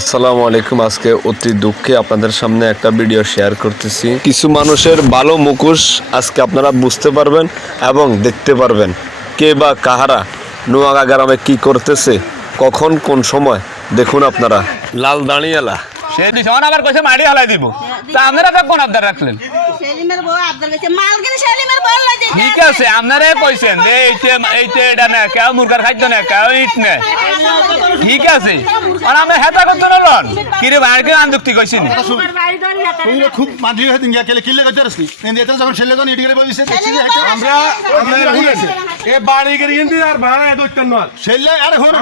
আসসালামু আলাইকুম। আজকে অতি দুঃখে আপনাদের সামনে একটা ভিডিও শেয়ার করতেছি। কিছু মানুষের ভালো মুখোশ আজকে আপনারা বুঝতে পারবেন এবং দেখতে পারবেন কে বা কাহারা নোয়াগা গ্রামে কি করতেছে, কখন কোন সময়। দেখুন আপনারা লাল দাঁড়িয়ালা সে দিশন আবার কইছে মারি হালাই দিব তা আপনারা তো কোন আবদার রাখলেন? সেলিমের বউ আবদার কইছে মাল কিনে সেলিমের বউ লইতে ঠিক আছে আপনারা কইছেন যে এইতে এটা না কেউ মুরগার খাদ্য না কেউ ইট না, ঠিক আছে। আর আমরা হেতা করতে নলন কি রে বাইরে আন্দুক্তি কইছিনি তুই খুব মাঝি হয়ে দিন গেলে কিল্লে করতে আসলি এটা যখন ছেলে যখন ইডিগরে বলিছে আমরা শুনেছি এ বাড়ি গিয়ে ইন্দি আর ভাড়া এত উত্তন্ন ছেলে আরে হুন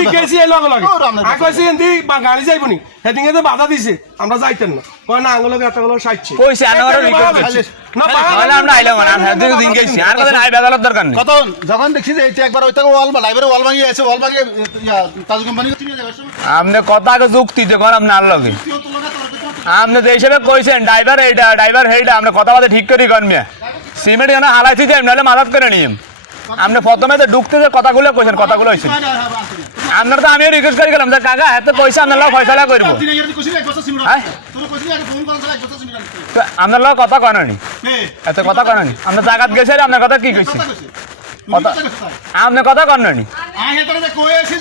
জিজ্ঞেসি এই লগে লগে কইছি ইন্দি বা গাড়ি যাইবনি হেদিকে তো বাধা দিছে আমরা যাইতেন না কয় না আঙ্গুলকে এতগুলো সাইছে কইছে আনারও রিকোয়েস্ট করছি না তাহলে আমরা আইলাম না আমরা দিন গেছি আর কত নাই বেগালোর দরকার নেই। কত যখন দেখছি যে এটা একবার ওইটা ওয়াল বা লাইব্রেরি ওয়াল ভাঙিয়ে আছে ওয়াল ভাঙিয়ে তাজ কোম্পানি থেকে নিয়ে যাবে আপনি কথাকে যুক্তি যখন আপনি আর লগে আপনি যে হিসেবে কইছেন ড্রাইভার এইটা ড্রাইভার হেইটা আমরা কথা বলতে ঠিক করি কন মিয়া সিমেন্ট যেন হালাইছি যাই নাহলে মাদাত করে নিয়ম আপনি প্রথমে তো ঢুকতে যে কথাগুলো কইছেন কথাগুলো হইছে আপনার তো আমিও রিকোয়েস্ট করে গেলাম যে কাকা এত পয়সা আপনার লোক ফয়সালা করবো আপনার লোক কথা কয়নি এত কথা কয়নি আপনার জায়গাত গেছে আপনার কথা কি কইছে আপনার কথা কয়নি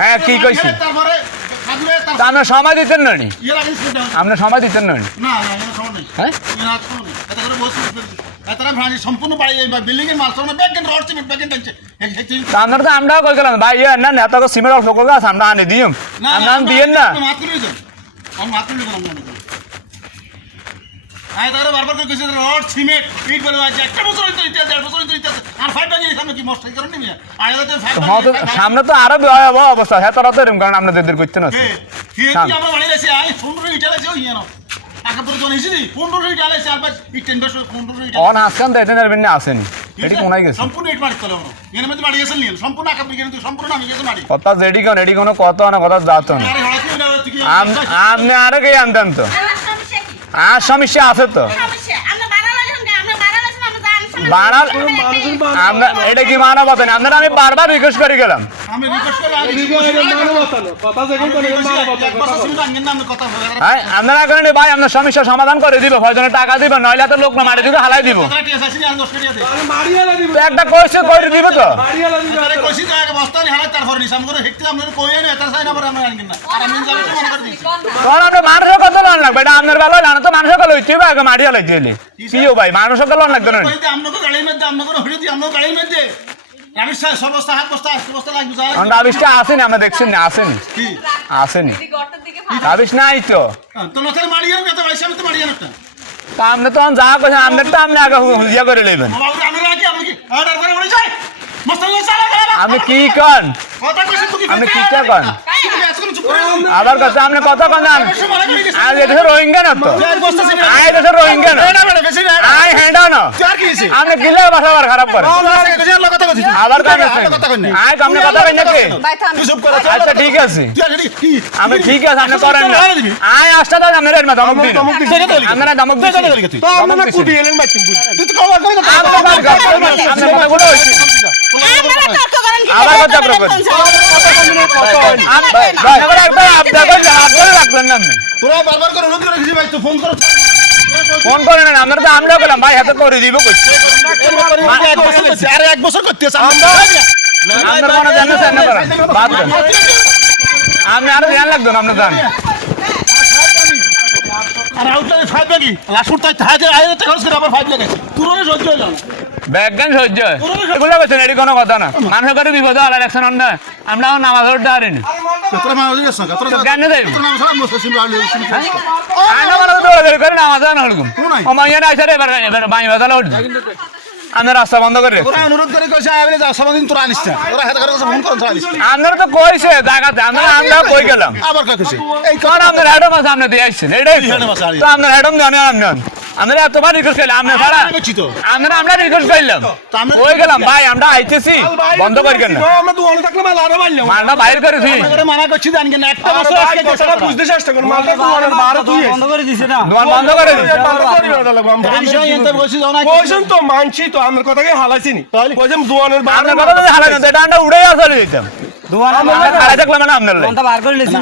হ্যাঁ কি কইছে আপনার সময় দিতেন না আপনার সময় দিতেন না হ্যাঁ আপনার তো আমরাও কই গেলাম ভাই না নেতা সিমেন্ট অল্প করে আছে আমরা আনি দিম আপনার দিয়েন না বারবার করে কইছে রড সিমেন্ট ইট বলে আছে একটা বছর হইতো ইতিহাস 1.5 বছর হইতো ইতিহাস আর ফাইভ বাজি সামনে কি মস্ত করেন নি মিয়া সামনে তো আরো ভয়াবহ অবস্থা হ্যাঁ তোরা তো এরকম কারণ আপনাদের করতে না কি আমরা বাড়ি আছে আই 15 ইট আলাইছে ওই না টাকা পরে জন এসেছি 15 ইট আলাইছে আর বাস ইট 10 বছর 15 ইট অন আসকান তো এতেন আরবেন না আসেনি এটি কোনাই গেছে সম্পূর্ণ ইট মারি তোলা এর মধ্যে বাড়ি গেছেন নিল সম্পূর্ণ আকা বিজ্ঞান তো সম্পূর্ণ আমি গেছে মারি কথা রেডি কোন কত না কথা যাতো না আরে হড়াকি না থেকে আপনি আরে কে আনতেন তো আর সমস্যা আছে তো বাড়াল আমরা এটা কি মানবতা না আপনারা আমি বারবার রিকোয়েস্ট করে গেলাম আমি রিকোয়েস্ট করে কথা যখন কথা হ্যাঁ আপনারা করেন ভাই আপনার সমস্যার সমাধান করে দিব ফয়জনের টাকা দিব নইলে তো লোক না মারি দিব হালাই দিব মারিয়ালা দিব একটা কইছে কইরে দিব তো মারিয়ালা দিব কইছি তো এক বস্তা নি হালাই তারপর নিসাম করে হেক্তি আমরা কই না তার সাইনা পরে আমরা আনকিন না আর আমি যাবে মনে করে দিছি তোর আমরা মানুষের কথা লন লাগবে এটা আপনার ভালো জানো তো মানুষের কথা লইতে হবে আগে মারিয়া লইতে হলে কিও ভাই মানুষের কথা লন লাগবে না আমনকে গাড়ির মধ্যে আমনকে হড়ি দি আমনকে গাড়ির মধ্যে আমি সব বস্তা হাত বস্তা বস্তা লাগবে যায় আমরা আবিষ্টা আসেনি আমরা দেখছেন না আসেনি কি আসেনি আবিষ নাই তো তো নথে মারিয়া না তো ভাই সামনে তো মারিয়া না তা আপনি তো যা কইছেন আপনার তো আপনি আগে হুলিয়া করে লইবেন বাবু আমি রাখি আমি কি অর্ডার করে বলে যাই মস্তানি চালা গেল আমি কি কন কথা কইছিস তুই আমি কি কন চুপ করে আবার কথা আপনি কথা কন আজ এটা রোহিঙ্গা না তো আই এটা রোহিঙ্গা না আই হ্যান্ড না আপনি গিলে ভাষা খারাপ করে আবার কাম আই কামনে কথা কই নাকি আচ্ছা ঠিক আছে আমি ঠিক আছে আপনি করেন না আই আসটা দাও আমরা এর ধমক দিই আমরা ধমক দিই তো আমরা কুটি এলেন বাইতিন তুই তো কভার করে আপনি মনে করে হইছে আবার কথা প্রকট আবার একবার আপনাদের রাখবেন না তোরা বারবার করে অনুরোধ করে দিছি ভাই তুই ফোন কর ফোন করে না আমরা তো আমরাও গেলাম ভাই হাতে করে দিব কইছি আরে এক বছর করতেছ আমরা মনে জানেন না করেন বাদ দেন আপনি আরো ধ্যান লাগতো না আপনার জানেন আর আউটলাইন ফাইভ লাগি লাস্ট উঠতে থাকে আইতে খরচ করে আবার ফাইভ লাগাইছে পুরনো সহ্য হলো ব্যাগগান সহ্য এগুলো বলছেন এটি কোনো কথা না মানুষের কাছে বিপদ হলে ইলেকশন না আমরা নামাজ পড়তে পারিনি তোরা মানুষ গেছ না তোরা কেন যাইব তোরা মানুষ মুসলিম আলে আইনা মানে তো ওদের করে নামাজ না হলকুম ওমাইয়া না আইসারে এবার বাই বাজালা উঠছে আমরা রাস্তা বন্ধ করে তোরা অনুরোধ করে কইছে আইলে যাও সবাদিন তোরা আনিস না তোরা হাতে করে ফোন করছ আনিস আপনারা তো কইছে জায়গাতে আমরা কই গেলাম আবার কইছে এই কারণ আপনার হেডম আছে আপনি দিয়ে আসছেন এটাই তো আপনার হেডম জানেন আপনি আমরা এতবার রিকোয়েস্ট করলাম আপনি ছাড়া আমরা রিকোয়েস্ট করলাম কই গেলাম ভাই আমরা আইতেছি বন্ধ করি কেন আমরা দুয়ানে থাকলে মাল আরো মারলাম মালটা বাইর করেছি মানা করছি জানি না একটা বছর আগে কথাটা বুঝতে চেষ্টা করুন মালটা দুয়ানের বাইরে তুই বন্ধ করে দিছে না দোকান বন্ধ করে দিছে বিষয় এনতে বসি যাও না কইছেন তো মানছি তো আমার কথাকে হালাইছিনি কইছেন দুয়ানের বাইরে আপনার কথা যদি হালাই না এটা আমরা উড়ে আসলে দিতাম খাড়াই থাকলাম মানে আপনার লাই।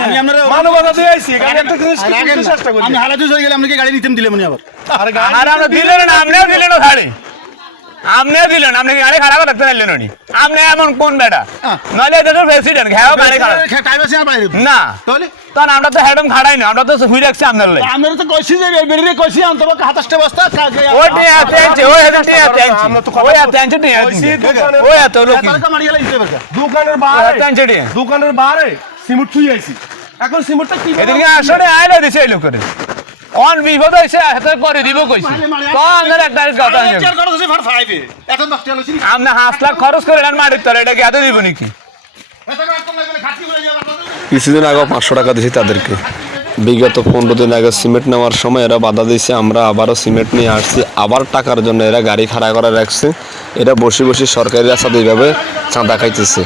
আমি আপনার মানবতা দিয়ে আইছি এখানে একটা জিনিস বুঝতে চেষ্টা করি আমি হালাতে চলে গেলে আপনাকে গাড়ি নিতেম দিলে মনে আবার আর গাড়ি আর আমরা দিলেন না, আপনিও দিলেন না গাড়ি, আপনিও দিলেন, আপনি কি গাড়ি খারাপ রাখতে পারলেন উনি? আপনি এমন কোন বেটা? নইলে এটা তো প্রেসিডেন্ট ঘেও গাড়ি খারাপ টাইম আছে আর বাইরে না, তাহলে তখন আমরা তো হেডম খাড়াই না, আমরা তো হুই রাখছি আপনার লাই। আমরা তো কইছি যে বেরিয়ে কইছি অন্তত 27টা বস্তা ওই টিয়া তেনছে, ওই হেডম টিয়া তেনছে, আমরা তো কথা ওই তেনছে টিয়া কইছি তেনছে, দোকানে- ওই এত লোক তাহলে তো মারি গেলে দিতে পারবে দোকানের বাইরে তেনছে টিয়া। দোকানের বাইরে সিমেন্ট থুই আইছি এখন সিমেন্টটা কি এদিকে আসলে আইলা দিছে এই লোকের অন বিপদ হইছে হাতে করে দিব কইছি তো আমাদের একটা কথা আছে, চার করো সে ফার ফাইবে এত নষ্ট হলো সিনি আপনি 5 লাখ খরচ করে নেন মাটির তলে, এটা কি এত দিব নাকি? এত কম লাগবে খাতি করে যাবে কিছুদিন আগে 500 টাকা দিয়েছি তাদেরকে। বিগত 15 দিন আগে সিমেন্ট নেওয়ার সময় এরা বাধা দিয়েছে, আমরা আবারও সিমেন্ট নিয়ে আসছি, আবার টাকার জন্য এরা গাড়ি খাড়া করে রাখছে। এরা বসে বসে সরকারি রাস্তা এইভাবে চাঁদা খাইতেছে।